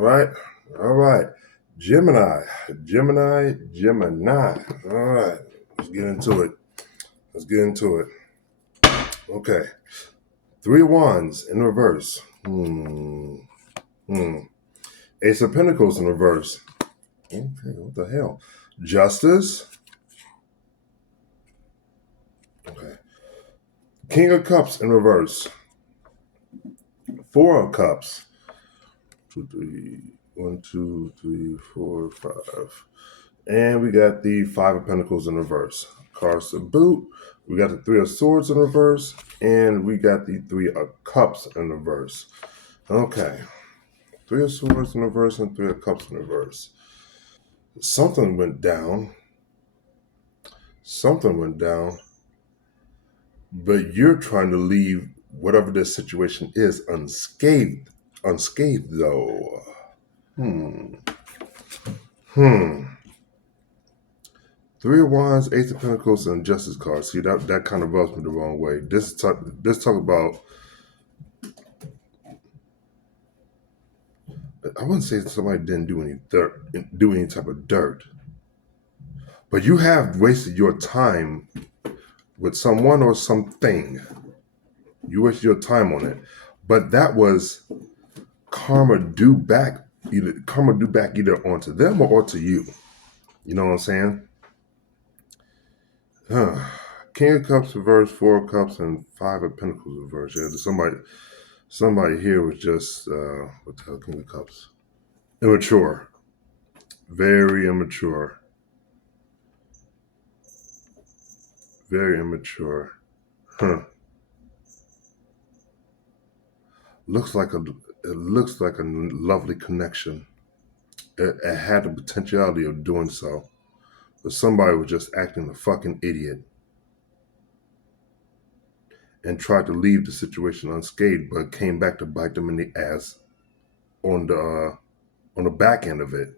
right. All right. Gemini. Gemini. All right. Let's get into it. Okay. Three of Wands in reverse. Ace of Pentacles in reverse. Okay, what the hell? Justice. Okay. King of Cups in reverse. Four of Cups. 1, 2, 3, 4, 5. And we got the Five of Pentacles in reverse. Cards to boot. We got the Three of Swords in reverse. And we got the Three of Cups in reverse. Okay. Three of Swords in reverse and Three of Cups in reverse. Something went down. But you're trying to leave whatever this situation is unscathed. Unscathed, though. Three of Wands, Ace of Pentacles, and Justice card. See, that kind of rubs me the wrong way. This talk about, I wouldn't say somebody didn't do any type of dirt, but you have wasted your time with someone or something. You wasted your time on it, but that was karma due back either onto them or onto you. You know what I'm saying? King of Cups reverse, Four of Cups, and Five of Pentacles reverse. Yeah, somebody here was just what the hell? King of Cups, immature, very immature. Looks like a lovely connection. It had the potentiality of doing so, but somebody was just acting a fucking idiot and tried to leave the situation unscathed, but came back to bite them in the ass on the back end of it.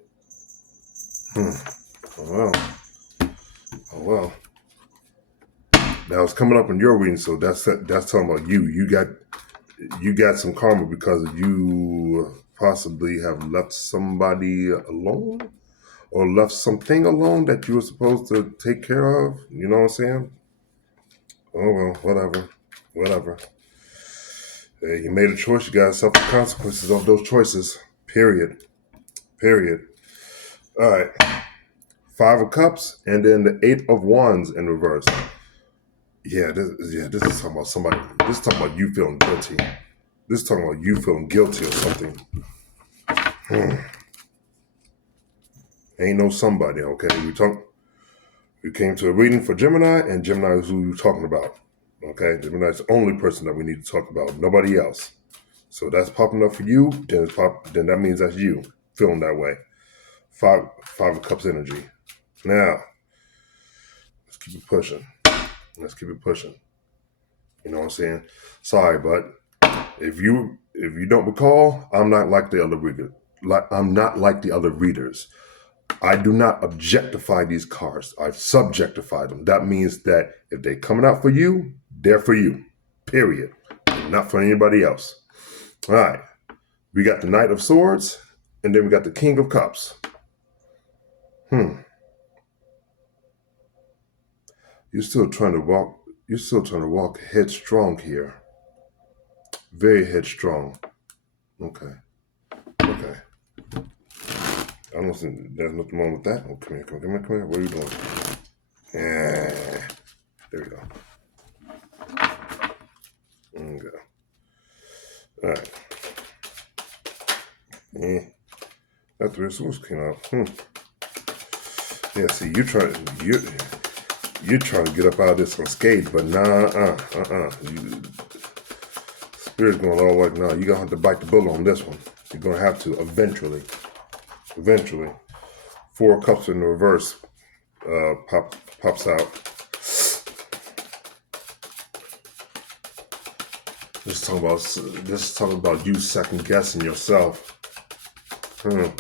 Oh well. Now it's coming up in your reading, so that's talking about you. You got some karma because you possibly have left somebody alone or left something alone that you were supposed to take care of. You know what I'm saying? Oh well, whatever. Hey, you made a choice. You got to suffer the consequences of those choices. Period. All right. Five of Cups and then the Eight of Wands in reverse. This is talking about somebody. This is talking about you feeling guilty. This is talking about you feeling guilty or something. Ain't no somebody, okay? We came to a reading for Gemini, and Gemini is who you're talking about. Okay? Gemini is the only person that we need to talk about. Nobody else. So that's popping up for you, then that means that's you feeling that way. Five of Cups energy. Now, let's keep it pushing. You know what I'm saying? Sorry, but if you don't recall, I'm not like the other readers. I do not objectify these cards. I subjectify them. That means that if they're coming out for you, they're for you. Period. Not for anybody else. All right. We got the Knight of Swords, and then we got the King of Cups. You're still trying to walk headstrong here. Very headstrong. Okay. I don't think there's nothing wrong with that. Oh, come here. What are you doing? Yeah. There we go. Okay. All right. Yeah. That Three of Swords came out. Yeah, see, you're trying to get up out of this unscathed, but Spirit's going all like, no, you're going to have to bite the bullet on this one. You're going to have to eventually. Four of Cups in the reverse pops out. This is talking about you second guessing yourself. Okay.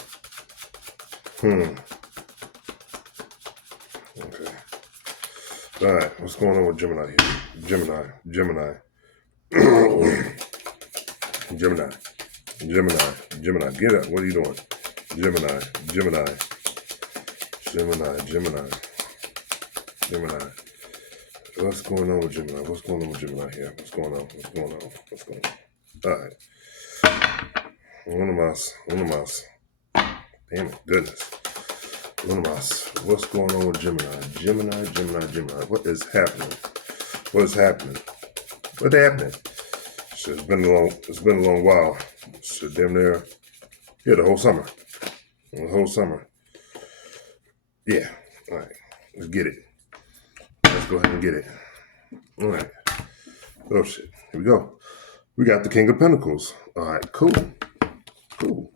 All right, what's going on with Gemini here? Gemini. Gemini, Gemini, get up. What are you doing? Gemini, Gemini, Gemini, Gemini, Gemini. What's going on with Gemini? What's going on with Gemini here? What's going on? What's going on? What's going on? All right. One of us. Damn it, goodness. One of us. What's going on with Gemini? Gemini, Gemini, Gemini. What is happening? What is happening? What's happening? So it's been a long while. So damn near, yeah, the whole summer. The whole summer. Yeah. All right. Let's get it. Let's go ahead and get it. All right. Oh shit. Here we go. We got the King of Pentacles. All right. Cool. Cool.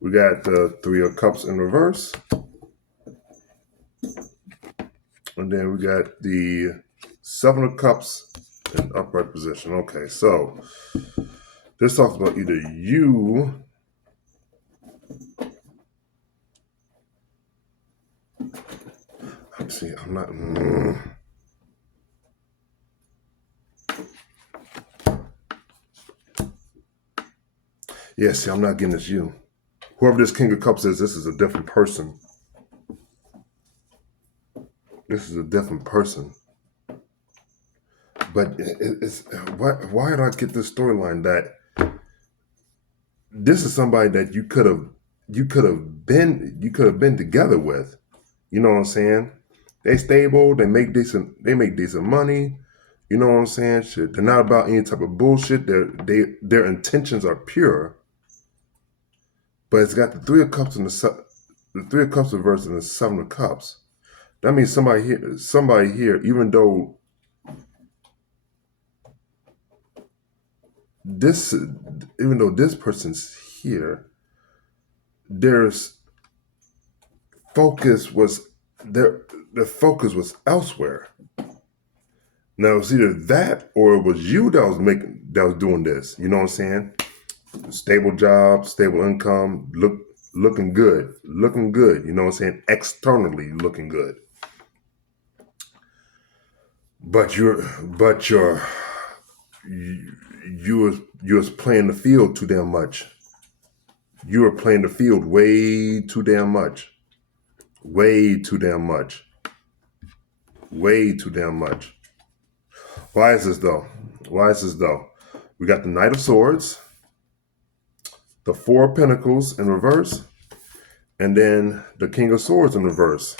We got the Three of Cups in reverse. And then we got the Seven of Cups in upright position. Okay, so this talks about either you I'm not yeah, see, I'm not getting this you. Whoever this King of Cups is, this is a different person. This is a different person. But it's why did I get this storyline that this is somebody that you could have been together with. You know what I'm saying? They stable, they make decent money. You know what I'm saying? Shit. They're not about any type of bullshit. Their intentions are pure. But it's got the Three of Cups and the Three of Cups reversed and the Seven of Cups. That means somebody here, even though this person's here, their focus was elsewhere. Now it's either that or it was you that was doing this. You know what I'm saying? Stable job, stable income, looking good. You know what I'm saying? Externally looking good. But you was playing the field too damn much. You were playing the field way too damn much. Way too damn much. Way too damn much. Why is this though? We got the Knight of Swords, the Four of Pentacles in reverse, and then the King of Swords in reverse.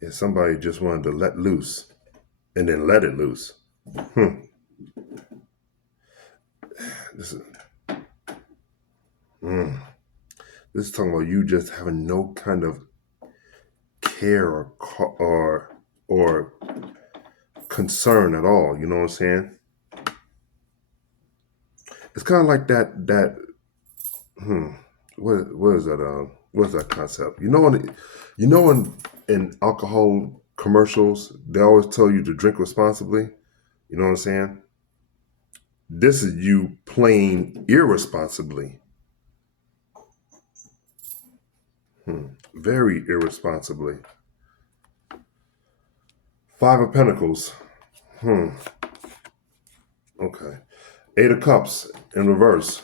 Yeah, somebody just wanted to let loose and then let it loose. This is talking about you just having no kind of care or concern at all. You know what I'm saying? It's kind of like that. What is that? What's that concept? You know, in alcohol commercials, they always tell you to drink responsibly. You know what I'm saying? This is you playing irresponsibly. Very irresponsibly. Five of Pentacles. Okay. Eight of Cups in reverse.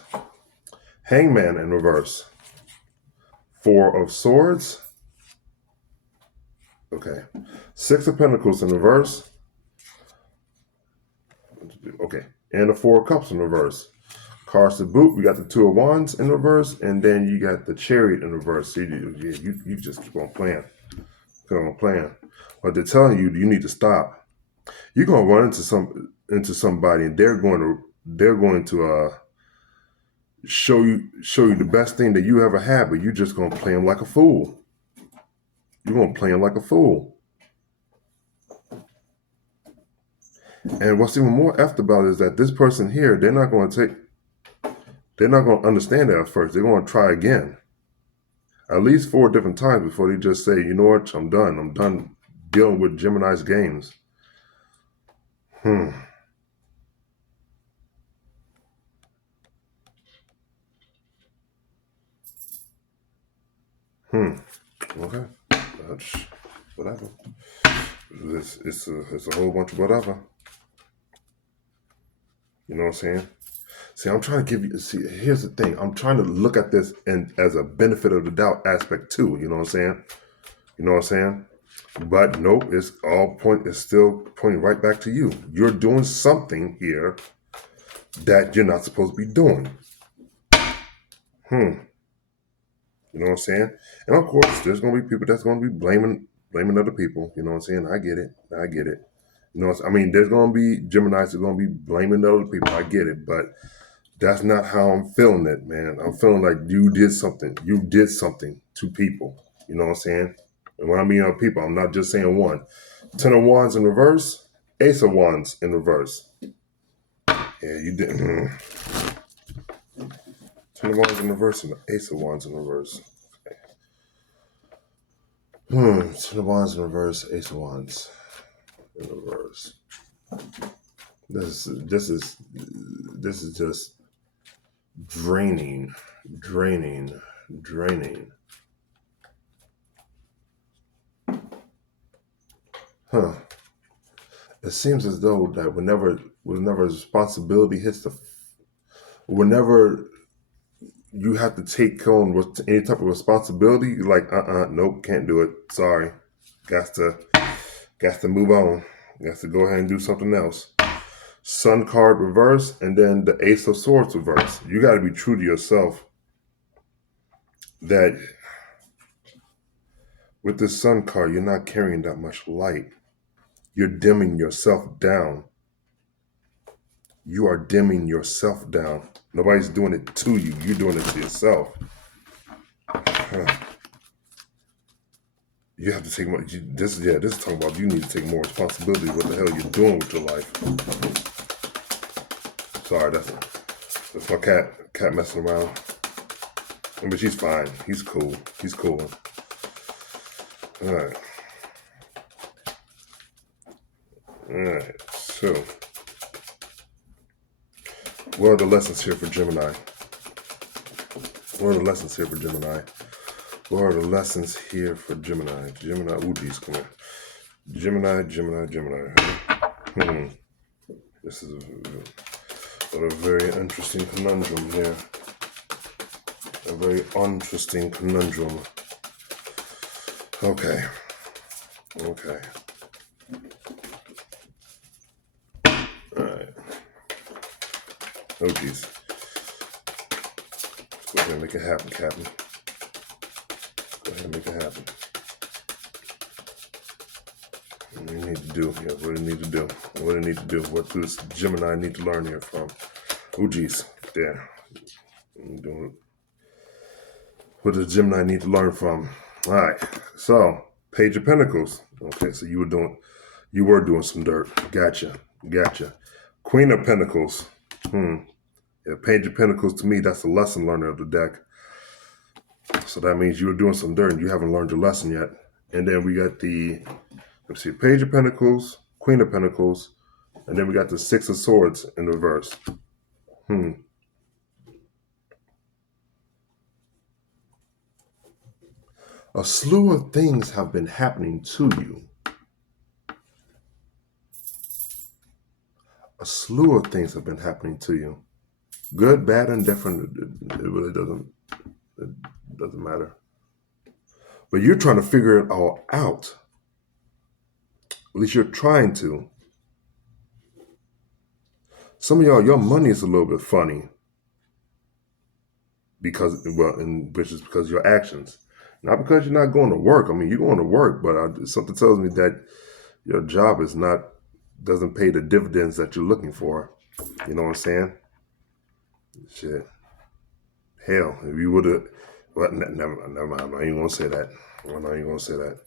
Hangman in reverse. Four of Swords. Okay. Six of Pentacles in reverse. Okay. And the Four of Cups in reverse. Cards to boot. We got the Two of Wands in reverse. And then you got the Chariot in reverse. So you just keep on playing. But they're telling you need to stop. You're going to run into somebody and they're going to show you the best thing that you ever had, but you're just going to play them like a fool. You're going to play them like a fool. And what's even more effed about it is that this person here, they're not going to understand that at first. They're going to try again. At least 4 different times before they just say, you know what, I'm done. I'm done dealing with Gemini's games. Okay. whatever. It's a whole bunch of whatever. You know what I'm saying? See, I'm trying to give you. See, here's the thing. I'm trying to look at this and as a benefit of the doubt aspect too. You know what I'm saying? You know what I'm saying? But nope, it's all point. It's still pointing right back to you. You're doing something here that you're not supposed to be doing. You know what I'm saying? And of course, there's gonna be people that's gonna be blaming other people. You know what I'm saying? I get it. I get it. You know, I mean, there's gonna be Geminis that are gonna be blaming other people. I get it, but that's not how I'm feeling it, man. I'm feeling like you did something. You did something to people. You know what I'm saying? And when I mean on people, I'm not just saying one. 10 of Wands in reverse, Ace of Wands in reverse. Yeah, you did. 10 of Wands in reverse and Ace of Wands in reverse. 10 of Wands in reverse, Ace of Wands in reverse. This is just draining. It seems as though that whenever responsibility hits whenever you have to take on any type of responsibility, you're like, nope, can't do it. Sorry. Got to move on. Got to go ahead and do something else. Sun card reverse, and then the Ace of Swords reverse. You got to be true to yourself that with this Sun card, you're not carrying that much light. You're dimming yourself down. You are dimming yourself down. Nobody's doing it to you. You're doing it to yourself. You have to take more. This is talking about you need to take more responsibility. What the hell you're doing with your life? Sorry, that's my cat messing around. But she's fine. He's cool. All right. So, what are the lessons here for Gemini? What are the lessons here for Gemini? Gemini, ooh, geez, come here. Gemini. This is a very interesting conundrum here. A very interesting conundrum. Okay. All right. Oh, geez. Let's go ahead and make it happen, Captain. Go ahead and make it happen. What do you need to do? Yeah, what do you need to do? What does Gemini need to learn here from? Oh, geez. There. What does Gemini need to learn from? All right. So, Page of Pentacles. Okay, so you were doing some dirt. Gotcha. Queen of Pentacles. Yeah, Page of Pentacles, to me, that's the lesson learner of the deck. So that means you were doing some dirt and you haven't learned your lesson yet. And then we got Page of Pentacles, Queen of Pentacles, and then we got the Six of Swords in reverse. A slew of things have been happening to you. A slew of things have been happening to you. Good, bad, and different. It really doesn't matter. But you're trying to figure it all out. At least you're trying to. Some of y'all, your money is a little bit funny. Which is because of your actions. Not because you're not going to work. I mean, you're going to work, but something tells me that your job doesn't pay the dividends that you're looking for. You know what I'm saying? Shit. Hell, if you would have, well, never mind. I'm not even gonna say that.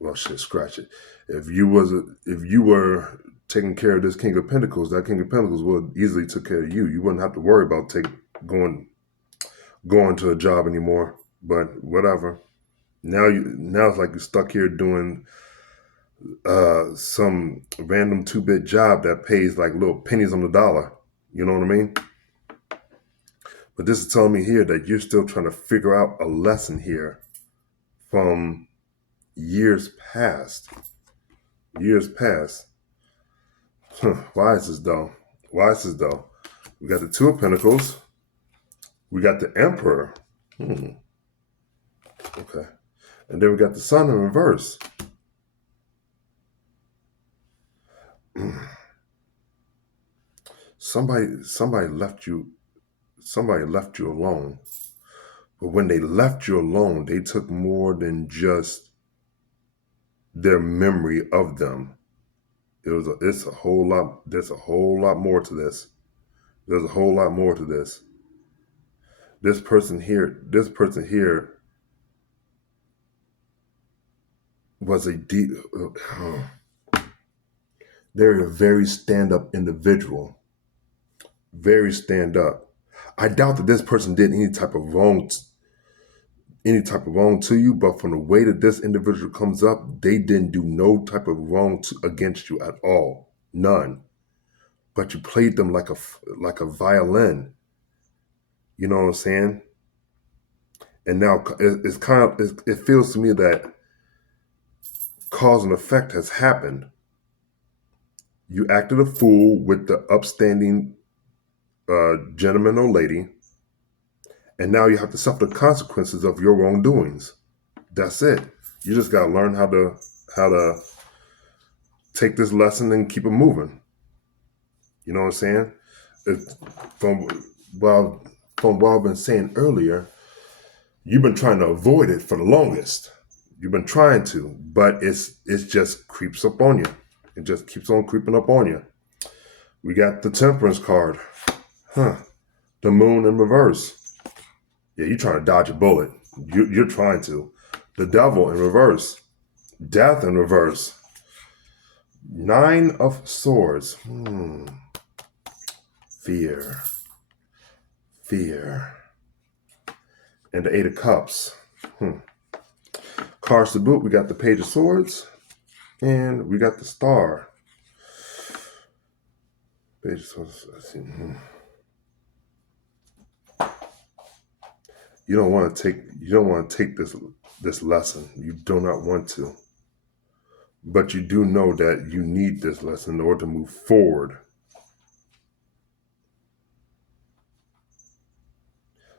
Well, shit, scratch it. If you were taking care of this King of Pentacles, that King of Pentacles would easily took care of you. You wouldn't have to worry about going to a job anymore. But whatever. Now it's like you're stuck here doing some random 2-bit job that pays like little pennies on the dollar. You know what I mean? But this is telling me here that you're still trying to figure out a lesson here from Years passed. Years passed. Why is this though? Why is this though? We got the Two of Pentacles. We got the Emperor. Okay. And then we got the Sun in reverse. Somebody left you alone. But when they left you alone, they took more than just their memory of them. It's a whole lot. There's a whole lot more to this. There's a whole lot more to this. This person here was a deep. They're a very stand-up individual. Very stand-up. I doubt that this person did any type of wrong to you, but from the way that this individual comes up, they didn't do no type of wrong against you at all. None. But you played them like a violin. You know what I'm saying? And now it feels to me that cause and effect has happened. You acted a fool with the upstanding gentleman or lady, and now you have to suffer the consequences of your wrongdoings. That's it. You just gotta learn how to take this lesson and keep it moving. You know what I'm saying? From what I've been saying earlier, you've been trying to avoid it for the longest. You've been trying to, but it just creeps up on you. It just keeps on creeping up on you. We got the Temperance card. The Moon in reverse. Yeah, you're trying to dodge a bullet. You're trying to. The Devil in reverse. Death in reverse. Nine of Swords. Fear. And the Eight of Cups. Cards to boot, we got the Page of Swords. And we got the Star. Page of Swords. Let's see. You don't want to take this lesson. You do not want to. But you do know that you need this lesson in order to move forward.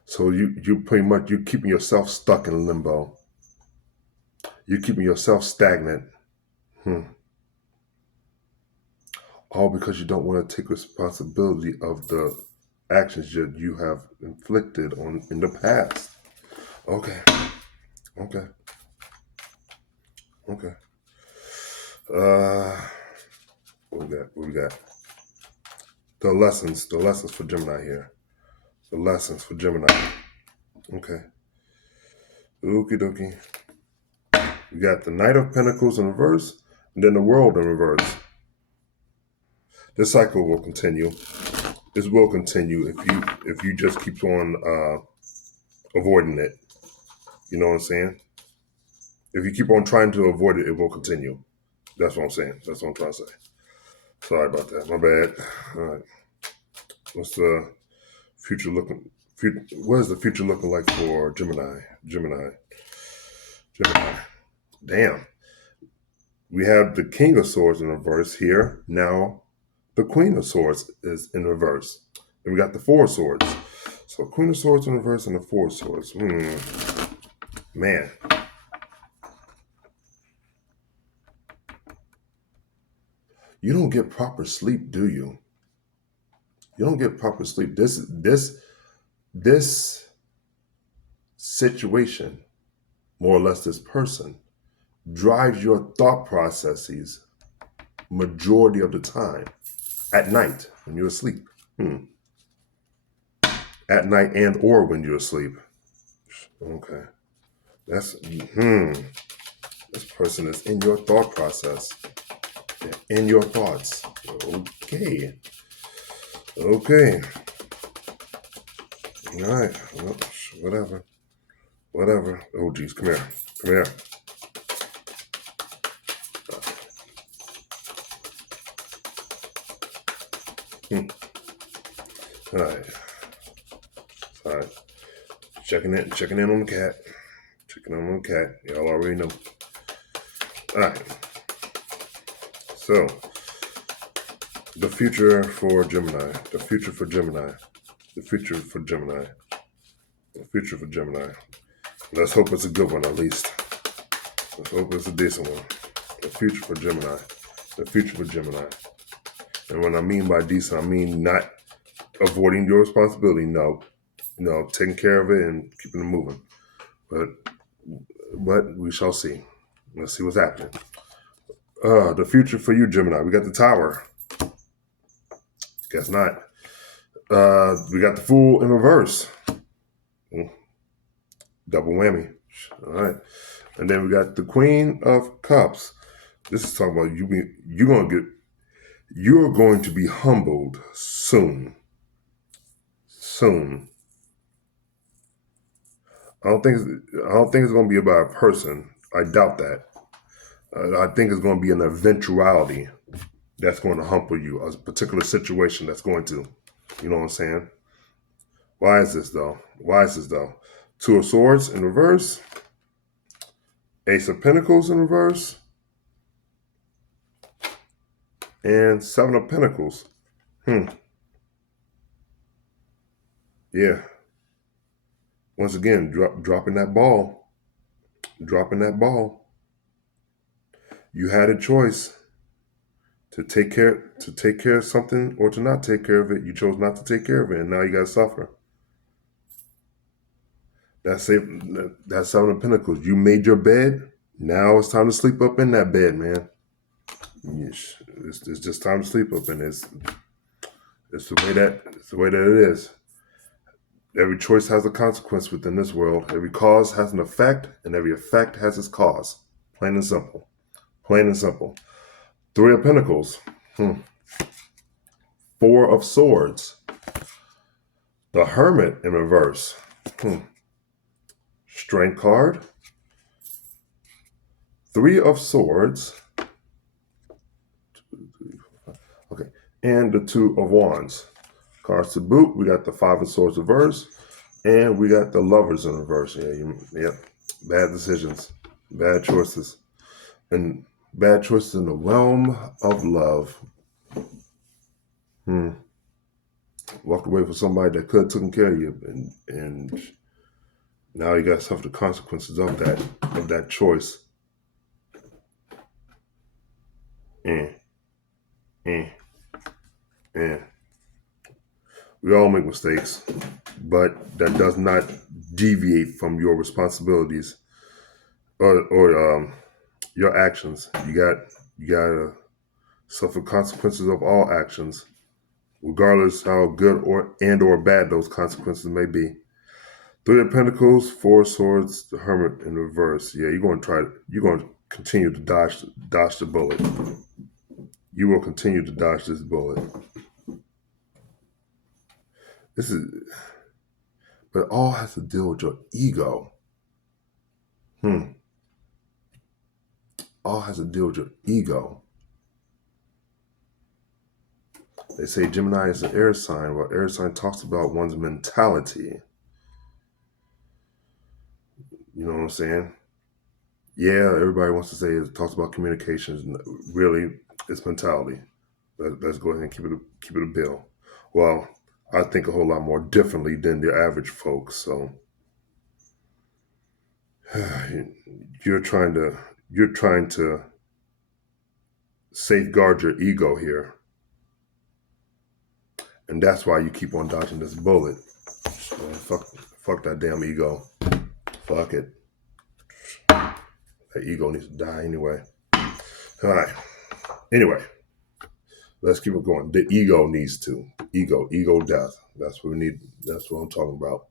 So you're keeping yourself stuck in limbo. You're keeping yourself stagnant. All because you don't want to take responsibility of the actions that you have inflicted in the past. Okay. What we got? The lessons for Gemini here. The lessons for Gemini. Okay. Okie dokie. We got the Knight of Pentacles in reverse, and then the World in reverse. This cycle will continue. This will continue if you just keep on avoiding it. You know what I'm saying? If you keep on trying to avoid it, it will continue. That's what I'm saying. That's what I'm trying to say. Sorry about that. My bad. All right. What's the future looking? What is the future looking like for Gemini? Damn. We have the King of Swords in reverse here. Now the Queen of Swords is in reverse. And we got the Four of Swords. So Queen of Swords in reverse and the Four of Swords. Man. You don't get proper sleep, do you? You don't get proper sleep. This situation, more or less this person, drives your thought processes majority of the time at night when you're asleep. At night and or when you're asleep. Okay. That's this person is in your thought process. They're in your thoughts. Okay. All right. Well, whatever. Oh geez, come here. All right. Checking in on the cat. Y'all already know. All right. So, the future for Gemini. The future for Gemini. The future for Gemini. The future for Gemini. Let's hope it's a good one at least. Let's hope it's a decent one. The future for Gemini. The future for Gemini. And what I mean by decent, I mean not avoiding your responsibility. No, taking care of it and keeping it moving. But we shall see. Let's see what's happening. The future for you, Gemini. We got the Tower. Guess not. We got the Fool in reverse. Double whammy. All right. And then we got the Queen of Cups. This is talking about you're going to be humbled soon. Soon. I don't think it's going to be about a person. I doubt that. I think it's going to be an eventuality that's going to humble you, a particular situation that's going to. You know what I'm saying? Why is this though? Two of Swords in reverse. Ace of Pentacles in reverse. And Seven of Pentacles. Yeah. Once again, dropping that ball. Dropping that ball. You had a choice to take care of something or to not take care of it. You chose not to take care of it, and now you got to suffer. That's Seven of Pentacles. You made your bed. Now it's time to sleep up in that bed, man. It's just time to sleep up in it. It's the way that it is. Every choice has a consequence within this world. Every cause has an effect, and every effect has its cause. Plain and simple. Plain and simple. Three of Pentacles. Four of Swords. The Hermit in reverse. Strength card. Three of Swords. Okay. And the Two of Wands. Cards to boot. We got the Five of Swords reverse. And we got the Lovers in reverse. Yep. Bad decisions. Bad choices. And bad choices in the realm of love. Walked away from somebody that could have taken care of you, and now you got to suffer the consequences of that choice. We all make mistakes, but that does not deviate from your responsibilities or your actions. You gotta suffer consequences of all actions, regardless how good or bad those consequences may be. Three of Pentacles, Four of Swords, the Hermit in reverse. Yeah, you're going to continue to dodge the bullet. You will continue to dodge this bullet. But it all has to deal with your ego. All has to deal with your ego. They say Gemini is an air sign. Well, air sign talks about one's mentality. You know what I'm saying? Yeah, everybody wants to say it talks about communications. Really, it's mentality. Let's go ahead and keep it a bill. Well, I think a whole lot more differently than the average folks. So you're trying to safeguard your ego here, and that's why you keep on dodging this bullet. Fuck that damn ego. Fuck it. That ego needs to die anyway. All right. Anyway, let's keep it going. The ego needs to. Ego death. That's what we need. That's what I'm talking about.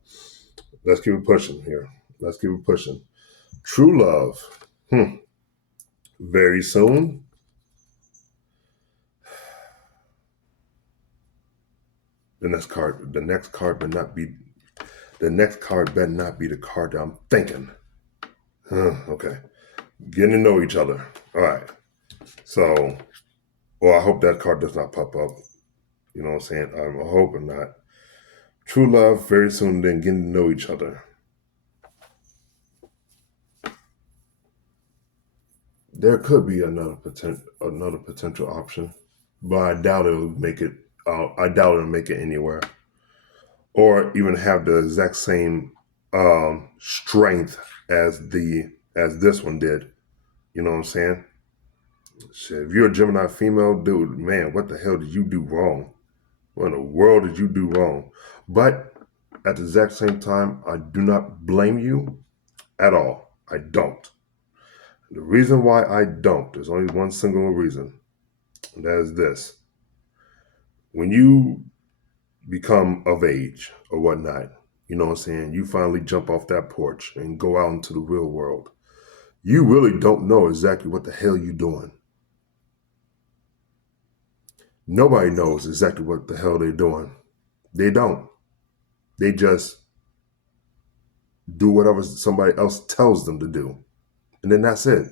Let's keep it pushing here. Let's keep it pushing. True love. Very soon. The next card better not be the card that I'm thinking. Okay. Getting to know each other. All right. So, well, I hope that card does not pop up. You know what I'm saying? I'm hoping not. True love, very soon, then getting to know each other. There could be another potential option, but I doubt it'll make it. I doubt it'll make it anywhere, or even have the exact same strength as this one did. You know what I'm saying? Shit, if you're a Gemini female, dude, man, what the hell did you do wrong? What in the world did you do wrong? But at the exact same time, I do not blame you at all. I don't. The reason why I don't, there's only one single reason, and that is this. When you become of age or whatnot, you know what I'm saying, you finally jump off that porch and go out into the real world. You really don't know exactly what the hell you're doing. Nobody knows exactly what the hell they're doing. They don't. They just do whatever somebody else tells them to do. And then that's it.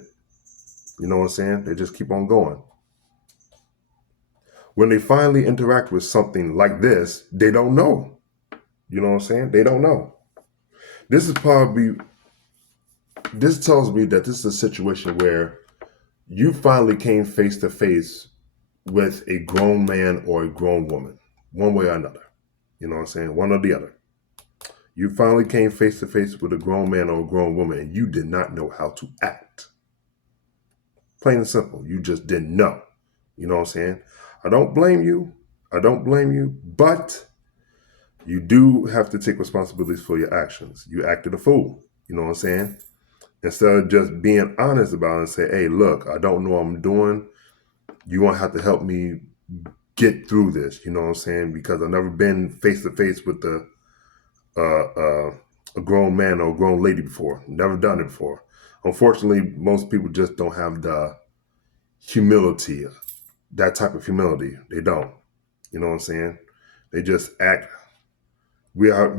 You know what I'm saying? They just keep on going. When they finally interact with something like this, they don't know. You know what I'm saying? They don't know. This tells me that this is a situation where you finally came face to face with a grown man or a grown woman, one way or another. You know what I'm saying? One or the other. You finally came face to face with a grown man or a grown woman, and you did not know how to act. Plain and simple. You just didn't know. You know what I'm saying? I don't blame you. But you do have to take responsibilities for your actions. You acted a fool. You know what I'm saying? Instead of just being honest about it and say, hey, look, I don't know what I'm doing. You won't have to help me get through this. You know what I'm saying? Because I've never been face to face with a grown man or a grown lady before. Never done it before. Unfortunately, most people just don't have the humility, that type of humility. They don't. You know what I'm saying? They just act. We have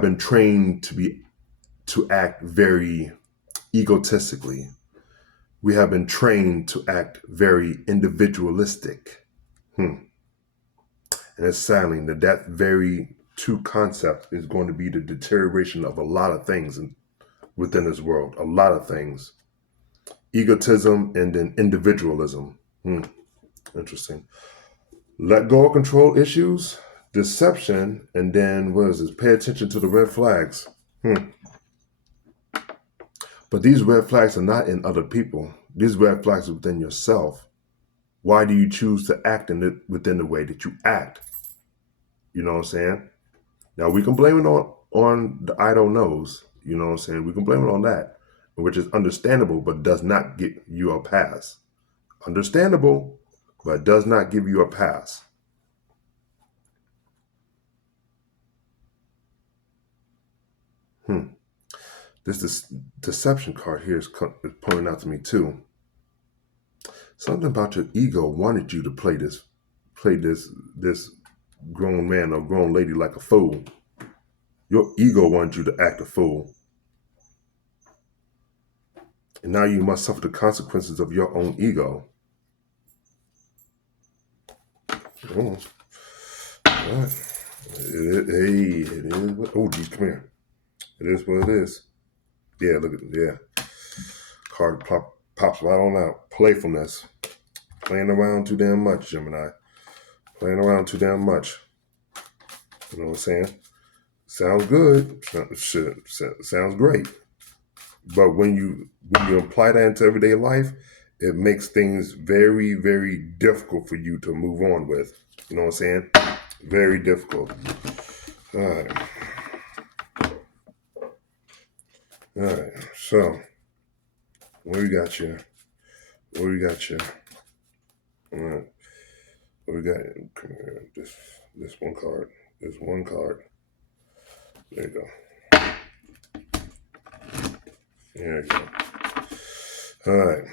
been trained to act very egotistically. We have been trained to act very individualistic. And it's saddening that very two concept is going to be the deterioration of a lot of things within this world. A lot of things. Egotism and then individualism. Interesting. Let go of control issues, deception, and then what is this? Pay attention to the red flags. But these red flags are not in other people. These red flags are within yourself. Why do you choose to act within the way that you act? You know what I'm saying? Now, we can blame it on the I don't knows. You know what I'm saying? We can blame it on that, which is understandable, but does not get you a pass. Understandable, but does not give you a pass. This deception card here is pointing out to me too. Something about your ego wanted you to play this grown man or grown lady like a fool. Your ego wanted you to act a fool. And now you must suffer the consequences of your own ego. Oh. All right. It is. Oh, geez, come here. It is what it is. Yeah, look at it. Yeah. Card pops right on out. Playfulness. Playing around too damn much, Gemini. Playing around too damn much. You know what I'm saying? Sounds good. Sounds great. But when you apply that into everyday life, it makes things very, very difficult for you to move on with. You know what I'm saying? Very difficult. All right. All right. So, what we got here? All right. What we got? Come here. This one card. This one card. There you go. There you go. All right.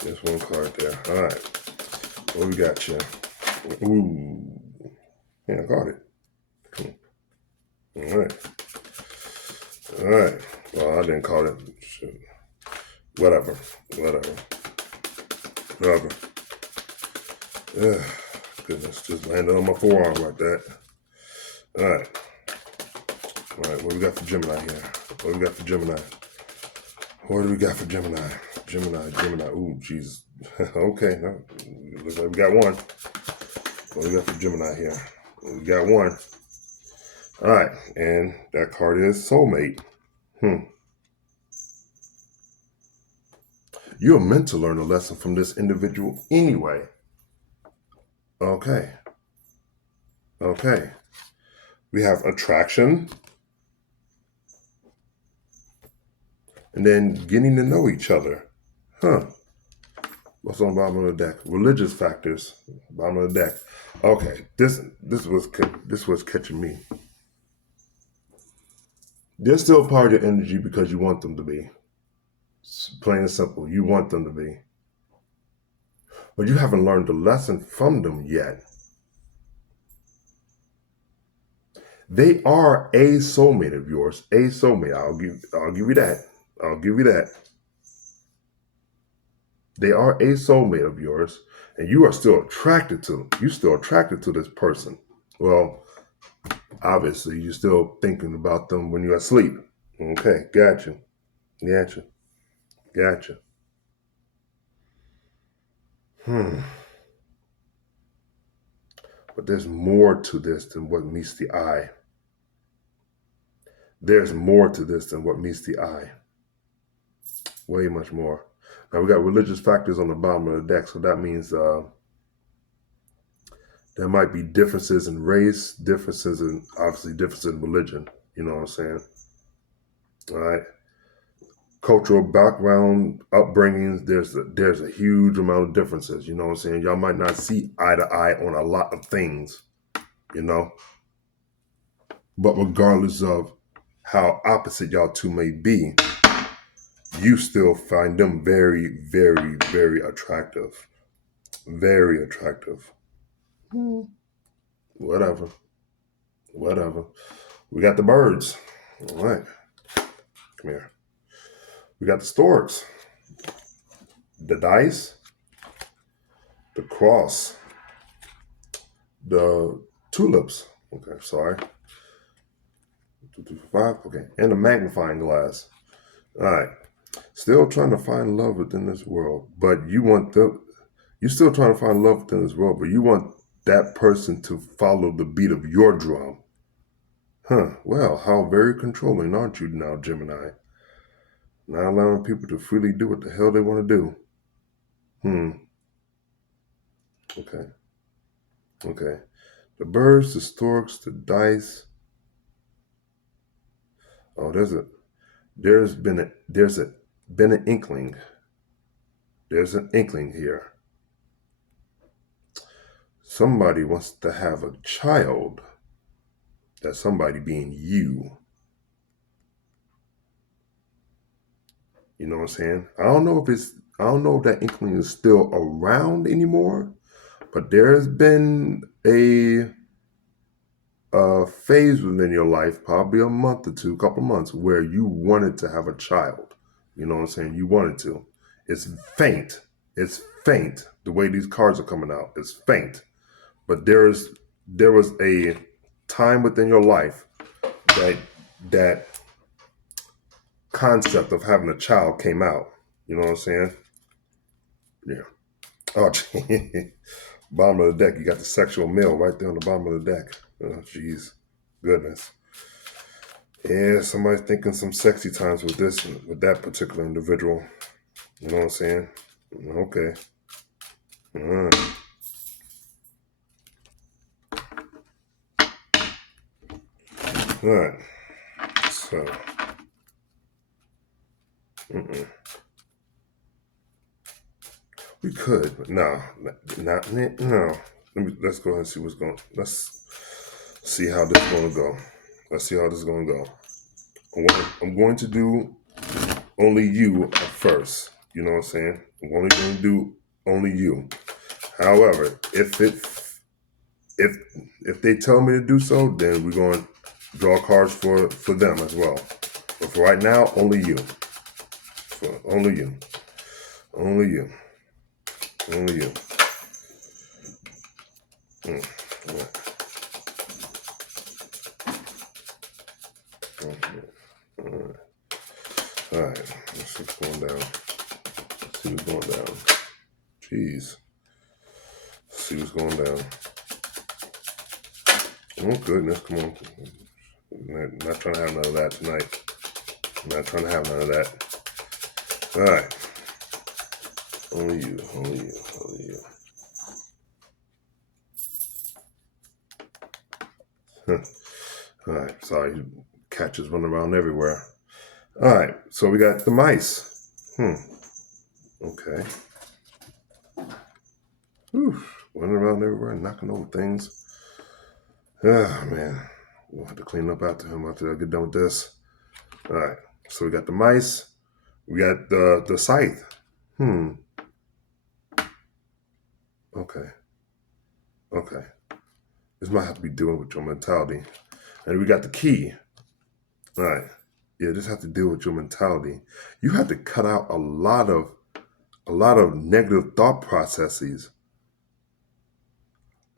This one card there. All right. What we got here? Ooh. Yeah, I got it. Cool. All right. All right. Well, I didn't call it. Shit. Whatever. Goodness, just landed on my forearm like that. All right. What we got for Gemini here? What do we got for Gemini? Gemini. Ooh, Jesus. Okay, no, looks like we got one. What do we got for Gemini here? We got one. All right, and that card is Soulmate. You're meant to learn a lesson from this individual anyway. Okay. We have attraction, and then getting to know each other. What's on the bottom of the deck? Religious factors. Bottom of the deck. Okay, this was catching me. They're still part of your energy because you want them to be. It's plain and simple. You want them to be. But you haven't learned the lesson from them yet. They are a soulmate of yours. A soulmate. I'll give you that. I'll give you that. They are a soulmate of yours, and you are still attracted to them. You're still attracted to this person. Well, obviously, you're still thinking about them when you're asleep. Okay, gotcha. But there's more to this than what meets the eye. There's more to this than what meets the eye. Way much more. Now, we got religious factors on the bottom of the deck, so that means there might be differences in race, differences in religion. You know what I'm saying? All right. Cultural background, upbringings, there's a huge amount of differences. You know what I'm saying? Y'all might not see eye to eye on a lot of things, you know? But regardless of how opposite y'all two may be, you still find them very, very, very attractive. Very attractive. Whatever. We got the birds. All right. Come here. We got the storks. The dice. The cross. The tulips. Okay, sorry. 2, 3, 4, 5. Okay. And the magnifying glass. All right. Still trying to find love within this world, but you're still trying to find love within this world, but you want that person to follow the beat of your drum. Well, how very controlling, aren't you now, Gemini? Not allowing people to freely do what the hell they want to do. Okay. The birds, the storks, the dice. Oh, there's been an inkling. There's an inkling here. Somebody wants to have a child. That somebody being you. You know what I'm saying? I don't know if that inkling is still around anymore, but there's been a phase within your life, probably a month or two, couple months, where you wanted to have a child. You know what I'm saying? You wanted to. It's faint. The way these cards are coming out, it's faint. But there was a time within your life that concept of having a child came out. You know what I'm saying? Yeah. Oh, bottom of the deck, you got the sexual male right there on the bottom of the deck. Oh, jeez. Goodness. Yeah, somebody's thinking some sexy times with that particular individual. You know what I'm saying? Okay. All right. All right. So. We could, but no. Let's go ahead and see what's going. Let's see how this is going to go. I'm going to do only you at first. You know what I'm saying? I'm only going to do only you. However, if they tell me to do so, then we're going to draw cards for them as well. But for right now, only you. Only you. All right, let's see what's going down. Let's see what's going down. Jeez. Let's see what's going down. Oh, goodness, come on. Not trying to have none of that tonight. Not trying to have none of that. All right. Only you, only you, only you. All right, sorry, cat is running around everywhere. All right, so we got the mice. Okay. Whew. Running around everywhere, knocking over things. Ah, man. We'll have to clean up after him after I get done with this. All right, so we got the mice. We got the scythe. Okay. Okay. This might have to be dealing with your mentality. And we got the key. All right. Yeah, this has to deal with your mentality. You have to cut out a lot of negative thought processes.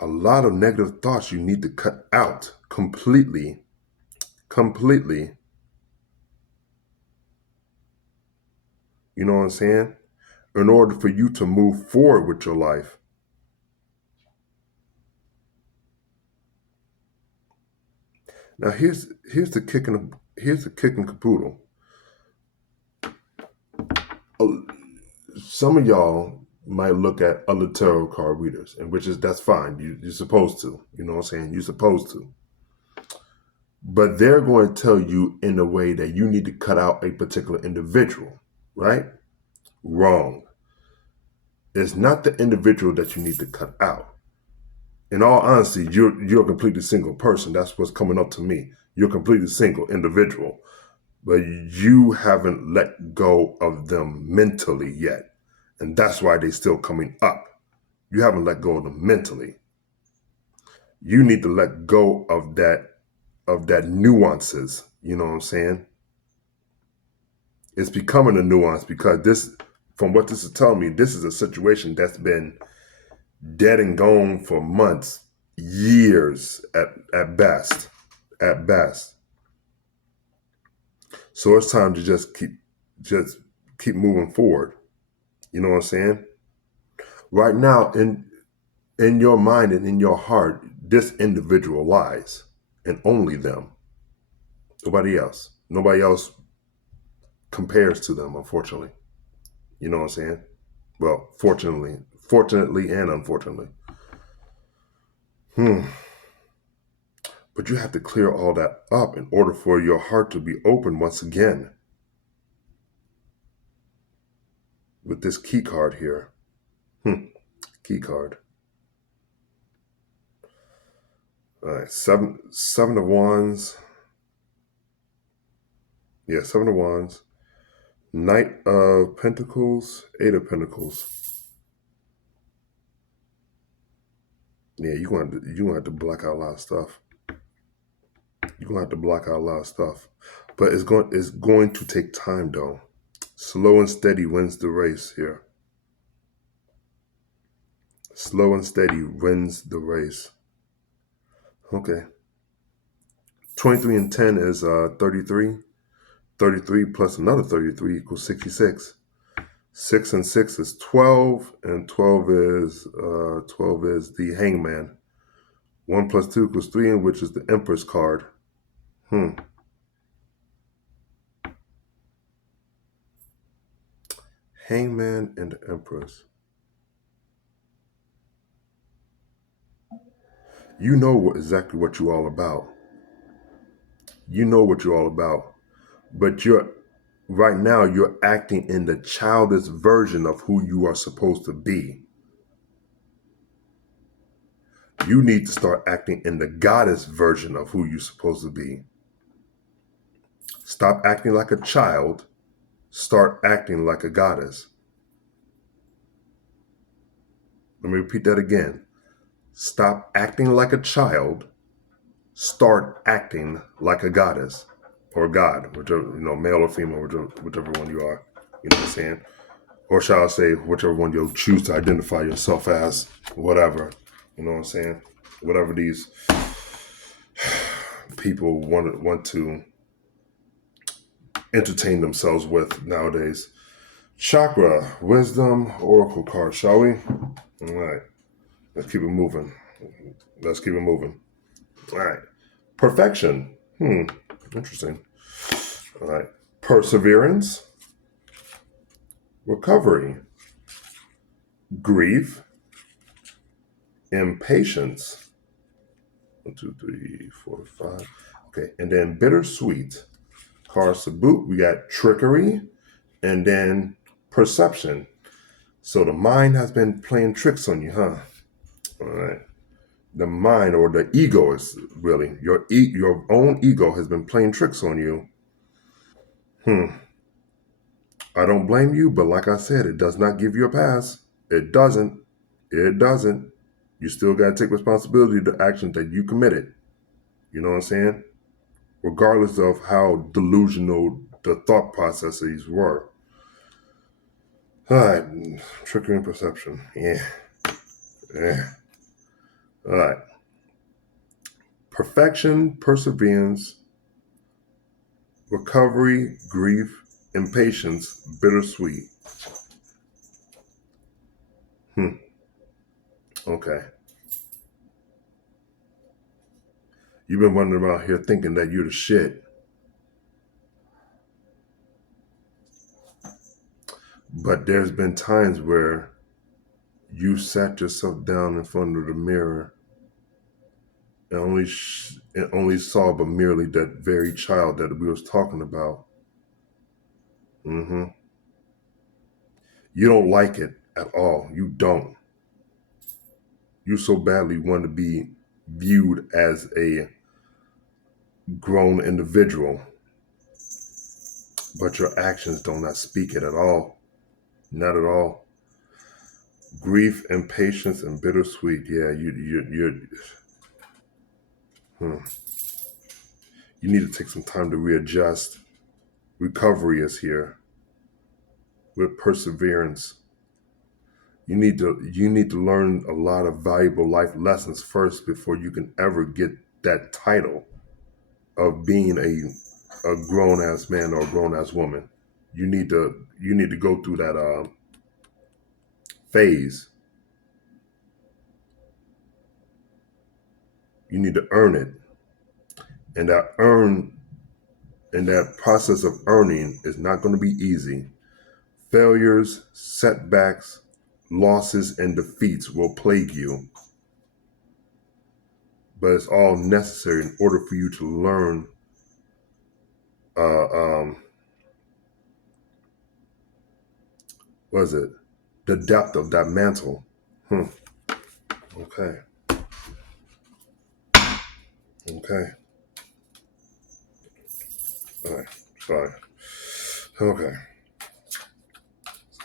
A lot of negative thoughts you need to cut out completely. Completely. You know what I'm saying? In order for you to move forward with your life. Now here's the kicking caboodle. Some of y'all might look at other tarot card readers, and that's fine. You're supposed to. You know what I'm saying? You're supposed to. But they're going to tell you in a way that you need to cut out a particular individual, right? Wrong. It's not the individual that you need to cut out. In all honesty, you're a completely single person. That's what's coming up to me. You're a completely single individual, but you haven't let go of them mentally yet. And that's why they're still coming up. You haven't let go of them mentally. You need to let go of that nuances. You know what I'm saying? It's becoming a nuance because this, from what this is telling me, this is a situation that's been dead and gone for months, years at best. At best. So it's time to just keep moving forward. You know what I'm saying? Right now, in your mind and in your heart, this individual lies, and only them. Nobody else. Nobody else compares to them, unfortunately. You know what I'm saying? Well, fortunately and unfortunately. But you have to clear all that up in order for your heart to be open once again. With this key card here. Key card. All right, seven of wands. Yeah, 7 of wands. Knight of pentacles, 8 of pentacles. Yeah, you're gonna have to block out a lot of stuff. You're gonna have to block out a lot of stuff. But it's going to take time though. Slow and steady wins the race here. Slow and steady wins the race. Okay. 23 and 10 is 33. 33 plus another 33 equals 66. 6 and 6 is 12, and 12 is the hangman. 1 plus 2 equals 3, which is the Empress card. Hangman and the Empress. You know exactly what you're all about. You know what you're all about. But right now you're acting in the childish version of who you are supposed to be. You need to start acting in the goddess version of who you're supposed to be. Stop acting like a child. Start acting like a goddess. Let me repeat that again. Stop acting like a child. Start acting like a goddess or god, whichever, male or female, whichever one you are. You know what I'm saying? Or shall I say, whichever one you'll choose to identify yourself as, whatever. You know what I'm saying? Whatever these people want to entertain themselves with nowadays. Chakra, wisdom, oracle card, shall we? All right. Let's keep it moving. Let's keep it moving. All right. Perfection. Interesting. All right. Perseverance, recovery, grief, impatience. 1, 2, 3, 4, 5. Okay. And then bittersweet. Cards to boot. We got trickery and then perception. So the mind has been playing tricks on you, huh? All right. The mind or the ego is really your own ego has been playing tricks on you. I don't blame you, but like I said, it does not give you a pass. It doesn't. It doesn't. You still got to take responsibility of the actions that you committed. You know what I'm saying? Regardless of how delusional the thought processes were. All right. Trickery and perception. Yeah. Yeah. All right. Perfection, perseverance, recovery, grief, impatience, bittersweet. Okay. You've been running around here thinking that you're the shit. But there's been times where you sat yourself down in front of the mirror and only saw but merely that very child that we was talking about. You don't like it at all. You don't. You so badly want to be viewed as a grown individual, but your actions do not speak it at all. Not at all. Grief, impatience, and bittersweet. Yeah, you need to take some time to readjust. Recovery is here with perseverance. You need to learn a lot of valuable life lessons first before you can ever get that title of being a grown ass man or a grown ass woman. You need to go through that phase. You need to earn it, and that process of earning is not going to be easy. Failures, setbacks, losses, and defeats will plague you, but it's all necessary in order for you to learn uh, um, what is it? The depth of that mantle. Okay. Okay. All right. Sorry. Okay.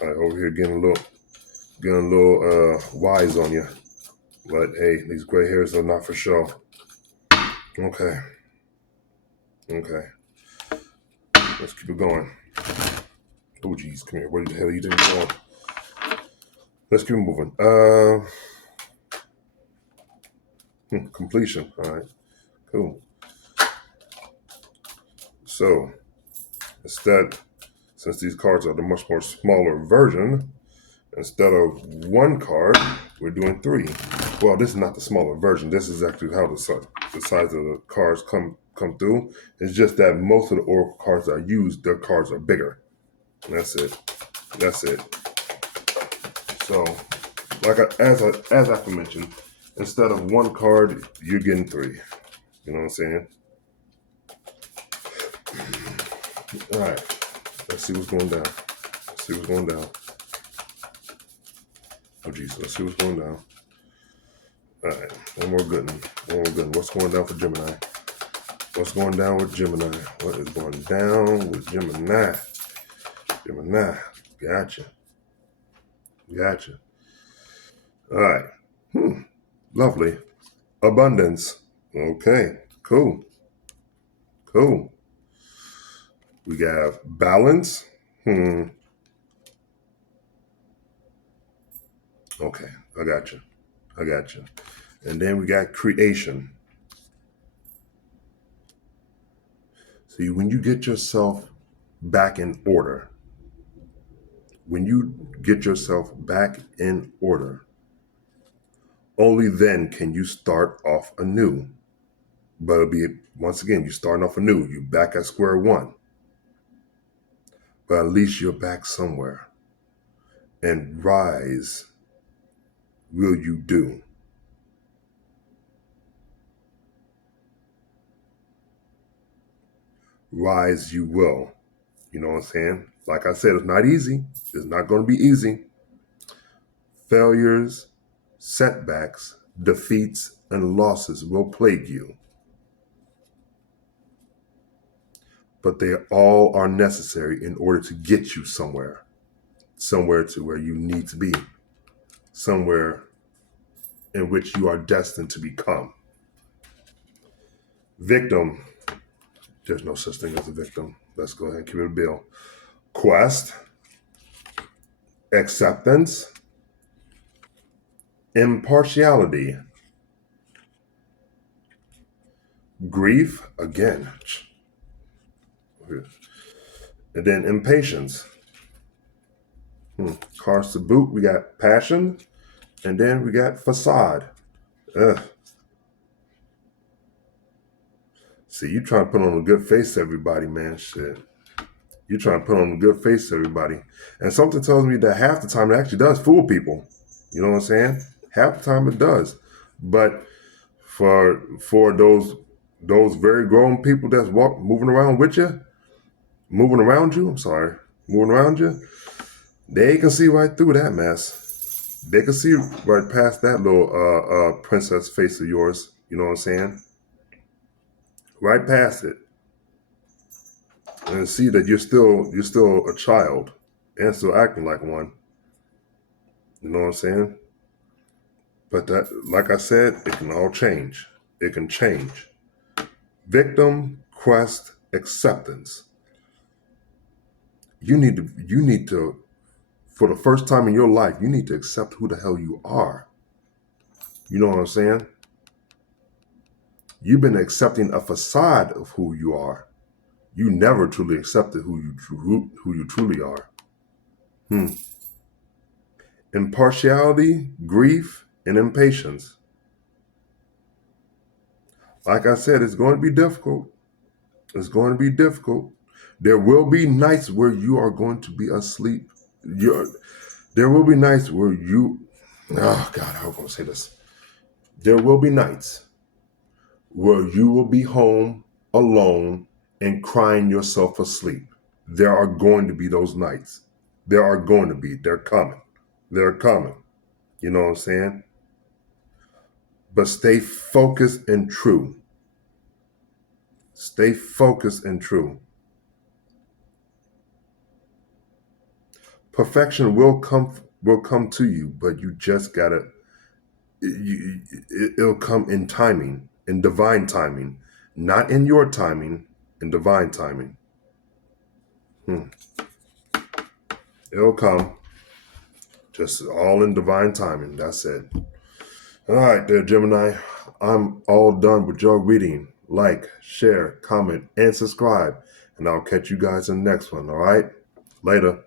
All right. Over here getting a little wise on you. But hey, these gray hairs are not for show. Okay. Okay. Let's keep it going. Oh geez, come here. Where the hell are you think you're going? Let's keep it moving. Completion. All right. Cool. So since these cards are the much more smaller version, instead of one card, we're doing 3. Well, this is not the smaller version. This is actually how the size of the cards come through. It's just that most of the oracle cards I use, their cards are bigger. And that's it. That's it. So, as I mentioned, instead of one card, you're getting 3. You know what I'm saying? All right. Let's see what's going down. Let's see what's going down. Oh, geez. Let's see what's going down. All right. One more good one. What's going down for Gemini? What's going down with Gemini? What is going down with Gemini? Gemini. Gotcha. All right. Lovely. Abundance. Okay. Cool. We got balance. Okay. I got you. And then we got creation. See, when you get yourself back in order. When you get yourself back in order, only then can you start off anew. But it'll be, once again, you're starting off anew. You're back at square one. But at least you're back somewhere. And rise will you do. Rise you will. You know what I'm saying? Like I said, it's not easy. It's not going to be easy. Failures, setbacks, defeats, and losses will plague you. But they all are necessary in order to get you somewhere. Somewhere to where you need to be. Somewhere in which you are destined to become. Victim. There's no such thing as a victim. Let's go ahead and give it a bill. Quest. Acceptance. Impartiality. Grief. Again. And then impatience. Cards to boot. We got passion. And then we got facade. Ugh. See, you trying to put on a good face to everybody, man. Shit. You trying to put on a good face to everybody. And something tells me that half the time it actually does fool people. You know what I'm saying? Half the time it does. But for those very grown people that's moving around you, they can see right through that mess. They can see right past that little princess face of yours. You know what I'm saying? Right past it. And see that you're still a child and still acting like one. You know what I'm saying? But that, like I said, it can all change. It can change. Victim, quest, acceptance. You need to, for the first time in your life, you need to accept who the hell you are. You know what I'm saying? You've been accepting a facade of who you are. You never truly accepted who you truly are. Impartiality, grief, and impatience. Like I said, it's going to be difficult. It's going to be difficult. There will be nights where you are going to be asleep. There will be nights where oh God, how am I going to say this? There will be nights where you will be home alone and crying yourself asleep. There are going to be those nights. There are going to be. They're coming. They're coming. You know what I'm saying? But stay focused and true. Stay focused and true. Perfection will come to you, but you just gotta. It'll come in timing, in divine timing, not in your timing, in divine timing. It'll come, just all in divine timing. That's it. All right, there, Gemini. I'm all done with your reading. Like, share, comment, and subscribe. And I'll catch you guys in the next one, all right? Later.